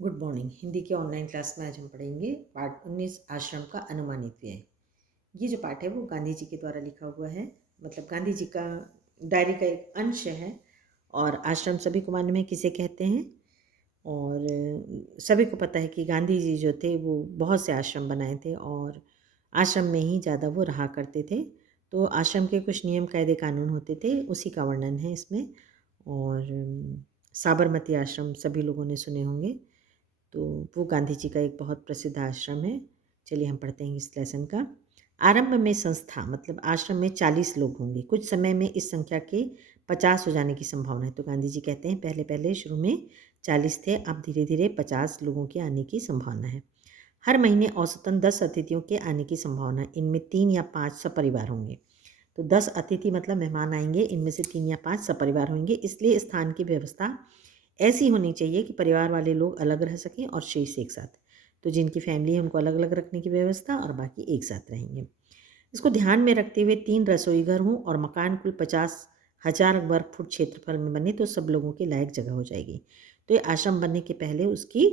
Good morning. Hindi के online class में आज हम पढ़ेंगे पाठ 19 आश्रम का अनुमानित व्यय। ये जो पाठ है वो गांधी जी के द्वारा लिखा हुआ है, मतलब गांधी जी का डायरी का एक अंश है। और आश्रम सभी को मालूम है किसे कहते हैं। और सभी को पता है कि गांधी जी जो थे वो बहुत से आश्रम बनाए थे और आश्रम में ही ज़्यादा वो रहा करते थे। तो आश्रम के कुछ नियम कायदे कानून होते थे, उसी का वर्णन है इसमें। और साबरमती आश्रम सभी लोगों ने सुने होंगे, तो वो गांधी जी का एक बहुत प्रसिद्ध आश्रम है। चलिए हम पढ़ते हैं इस लेसन का। आरंभ में संस्था मतलब आश्रम में 40 लोग होंगे, कुछ समय में इस संख्या के 50 हो जाने की संभावना है। तो गांधी जी कहते हैं पहले पहले शुरू में 40 थे, अब धीरे धीरे 50 लोगों के आने की संभावना है। हर महीने औसतन 10 अतिथियों के आने की संभावना है। इनमें 3 या 5 सपरिवार होंगे। तो 10 अतिथि मतलब मेहमान आएंगे, इनमें से 3 या 5 सपरिवार होंगे। इसलिए स्थान की व्यवस्था ऐसी होनी चाहिए कि परिवार वाले लोग अलग रह सकें और शेष एक साथ। तो जिनकी फैमिली है उनको अलग अलग रखने की व्यवस्था, और बाकी एक साथ रहेंगे। इसको ध्यान में रखते हुए 3 रसोई घर हों और मकान कुल 50,000 वर्ग फुट क्षेत्रफल में बने तो सब लोगों के लायक जगह हो जाएगी। तो ये आश्रम बनने के पहले उसकी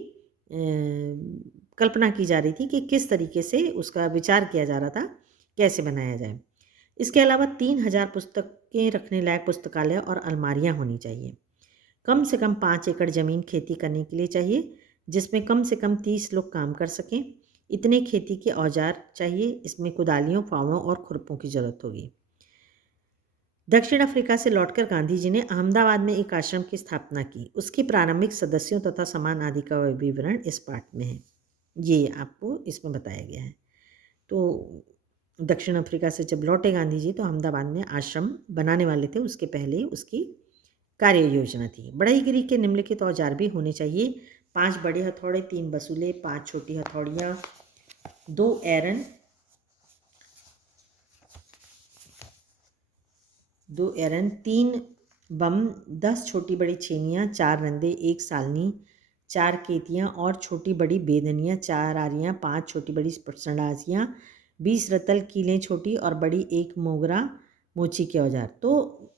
कल्पना की जा रही थी कि किस तरीके से उसका विचार किया जा रहा था, कैसे बनाया जाए। इसके अलावा 3,000 पुस्तकें रखने लायक पुस्तकालय और अलमारियां होनी चाहिए। कम से कम 5 एकड़ ज़मीन खेती करने के लिए चाहिए, जिसमें कम से कम 30 लोग काम कर सकें। इतने खेती के औजार चाहिए, इसमें कुदालियों, फावड़ों और खुरपों की ज़रूरत होगी। दक्षिण अफ्रीका से लौटकर गांधी जी ने अहमदाबाद में एक आश्रम की स्थापना की। उसके प्रारंभिक सदस्यों तथा सामान आदि का विवरण इस पाठ में है। ये आपको इसमें बताया गया है। तो दक्षिण अफ्रीका से जब लौटे गांधी जी तो अहमदाबाद में आश्रम बनाने वाले थे, उसके पहले उसकी कार्य योजना थी। बढ़ईगिरी के निम्नलिखित औजार भी होने चाहिए: 5 बड़े हथौड़े, 3 बसूले, 5 छोटी हथौड़ियाँ, 2 एरन, 3 बम, 10 छोटी बड़ी छेनियाँ, 4 रंदे, 1 सालनी, 4 केतियाँ और छोटी बड़ी बेदनियाँ, 4 आरियाँ, 5 छोटी बड़ी संडासियाँ, 20 रत्तल, कीलें छोटी और बड़ी, 1 मोगरा, मोची के औजार। तो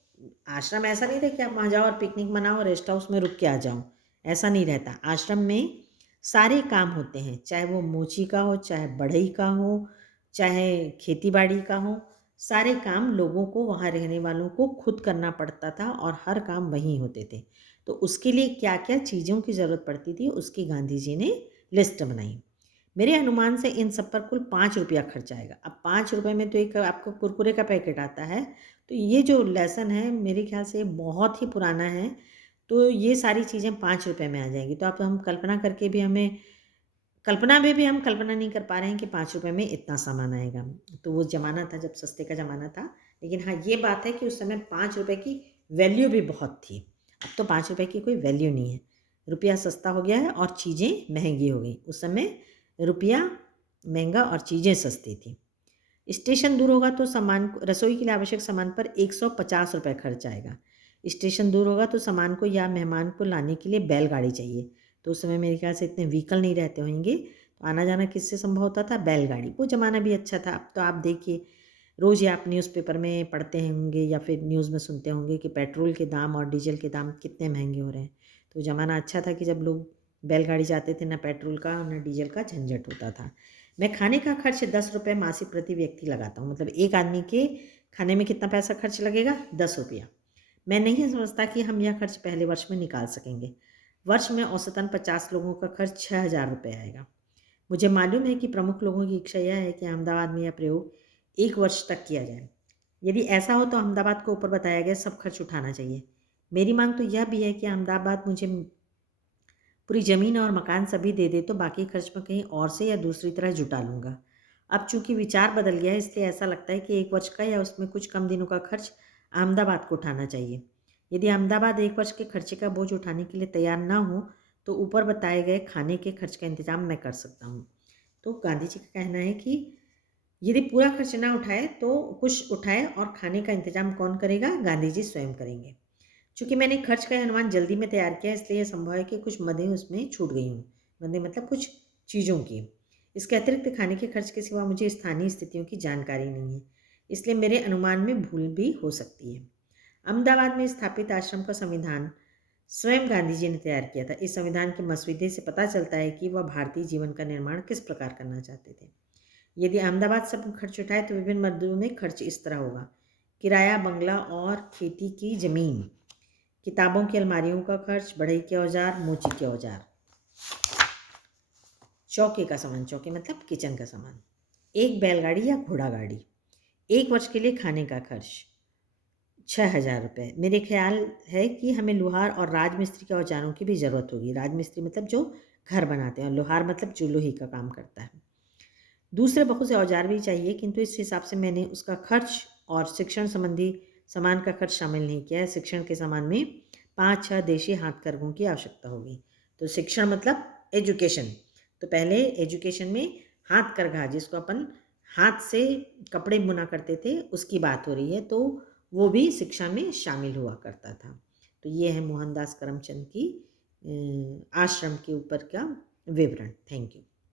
आश्रम ऐसा नहीं था कि आप वहाँ जाओ और पिकनिक मनाओ और रेस्ट हाउस में रुक के आ जाओ, ऐसा नहीं रहता। आश्रम में सारे काम होते हैं, चाहे वो मोची का हो, चाहे बढ़ई का हो, चाहे खेती बाड़ी का हो। सारे काम लोगों को, वहाँ रहने वालों को खुद करना पड़ता था और हर काम वहीं होते थे। तो उसके लिए क्या क्या चीज़ों की ज़रूरत पड़ती थी उसकी गांधी जी ने लिस्ट बनाई। मेरे अनुमान से इन सब पर कुल 5 रुपया खर्च आएगा। अब 5 रुपये में तो एक आपको कुरकुरे का पैकेट आता है। तो ये जो लेसन है मेरे ख्याल से बहुत ही पुराना है। तो ये सारी चीज़ें 5 रुपये में आ जाएंगी। तो आप हम कल्पना करके भी हमें कल्पना में भी हम कल्पना नहीं कर पा रहे हैं कि 5 रुपये में इतना सामान आएगा। तो वो ज़माना था जब सस्ते का ज़माना था। लेकिन हाँ, ये बात है कि उस समय 5 रुपये की वैल्यू भी बहुत थी। अब तो 5 रुपये की कोई वैल्यू नहीं है। रुपया सस्ता हो गया है और चीज़ें महंगी हो गई। उस समय रुपया महंगा और चीज़ें सस्ती थी। स्टेशन दूर होगा तो सामान रसोई के लिए आवश्यक सामान पर 150 रुपये खर्च आएगा। स्टेशन दूर होगा तो सामान को या मेहमान को लाने के लिए बैलगाड़ी चाहिए। तो उस समय मेरे ख्याल से इतने व्हीकल नहीं रहते होंगे, तो आना जाना किससे संभव होता था? बैलगाड़ी। वो ज़माना भी अच्छा था। अब तो आप देखिए, रोज़ ही आप न्यूज़पेपर में पढ़ते होंगे या फिर न्यूज़ में सुनते होंगे कि पेट्रोल के दाम और डीजल के दाम कितने महंगे हो रहे हैं। तो ज़माना अच्छा था कि जब लोग बैलगाड़ी जाते थे, ना पेट्रोल का ना डीजल का झंझट होता था। मैं खाने का खर्च 10 रुपये मासिक प्रति व्यक्ति लगाता हूँ। मतलब एक आदमी के खाने में कितना पैसा खर्च लगेगा? 10 रुपया। मैं नहीं समझता कि हम यह खर्च पहले वर्ष में निकाल सकेंगे। वर्ष में औसतन 50 लोगों का खर्च 6,000 रुपये आएगा। मुझे मालूम है कि प्रमुख लोगों की इच्छा यह है कि अहमदाबाद में यह प्रयोग 1 वर्ष तक किया जाए। यदि ऐसा हो तो अहमदाबाद को ऊपर बताया गया सब खर्च उठाना चाहिए। मेरी मांग तो यह भी है कि अहमदाबाद मुझे पूरी ज़मीन और मकान सभी दे दे तो बाकी खर्च मैं कहीं और से या दूसरी तरह जुटा लूँगा। अब चूँकि विचार बदल गया है, इसलिए ऐसा लगता है कि 1 वर्ष का या उसमें कुछ कम दिनों का खर्च अहमदाबाद को उठाना चाहिए। यदि अहमदाबाद 1 वर्ष के खर्चे का बोझ उठाने के लिए तैयार ना हो तो ऊपर बताए गए खाने के खर्च का इंतज़ाम मैं कर सकता हूँ। तो गांधी जी का कहना है कि यदि पूरा खर्च ना उठाए तो कुछ उठाए, और खाने का इंतज़ाम कौन करेगा? गांधी जी स्वयं करेंगे। चूँकि मैंने खर्च का अनुमान जल्दी में तैयार किया, इसलिए यह संभव है कि कुछ मदें उसमें छूट गई हों। मदें मतलब कुछ चीज़ों की। इसके अतिरिक्त खाने के खर्च के सिवा मुझे स्थानीय स्थितियों की जानकारी नहीं है, इसलिए मेरे अनुमान में भूल भी हो सकती है। अहमदाबाद में स्थापित आश्रम का संविधान स्वयं गांधी जी ने तैयार किया था। इस संविधान के मसौदे से पता चलता है कि वह भारतीय जीवन का निर्माण किस प्रकार करना चाहते थे। यदि अहमदाबाद से अपन खर्च उठाए तो विभिन्न मदों में खर्च इस तरह होगा: किराया, बंगला और खेती की ज़मीन, किताबों की अलमारियों का खर्च, बढ़ई के औजार, मोची के औजार, चौके का सामान, चौके मतलब किचन का सामान, एक बैलगाड़ी या घोड़ा गाड़ी, एक वर्ष के लिए खाने का खर्च 6,000 रुपये। मेरे ख्याल है कि हमें लोहार और राजमिस्त्री के औजारों की भी ज़रूरत होगी। राजमिस्त्री मतलब जो घर बनाते हैं और लोहार मतलब जो लोहे का काम करता है। दूसरे बहुत से औजार भी चाहिए, किंतु इस हिसाब से मैंने उसका खर्च और शिक्षण संबंधी सामान का खर्च शामिल नहीं किया है। शिक्षण के सामान में 5-6 देशी हाथकरघों की आवश्यकता होगी। तो शिक्षण मतलब एजुकेशन, तो पहले एजुकेशन में हाथकरघा, जिसको अपन हाथ से कपड़े बुना करते थे, उसकी बात हो रही है, तो वो भी शिक्षा में शामिल हुआ करता था। तो ये है मोहनदास करमचंद की आश्रम के ऊपर का विवरण। Thank you.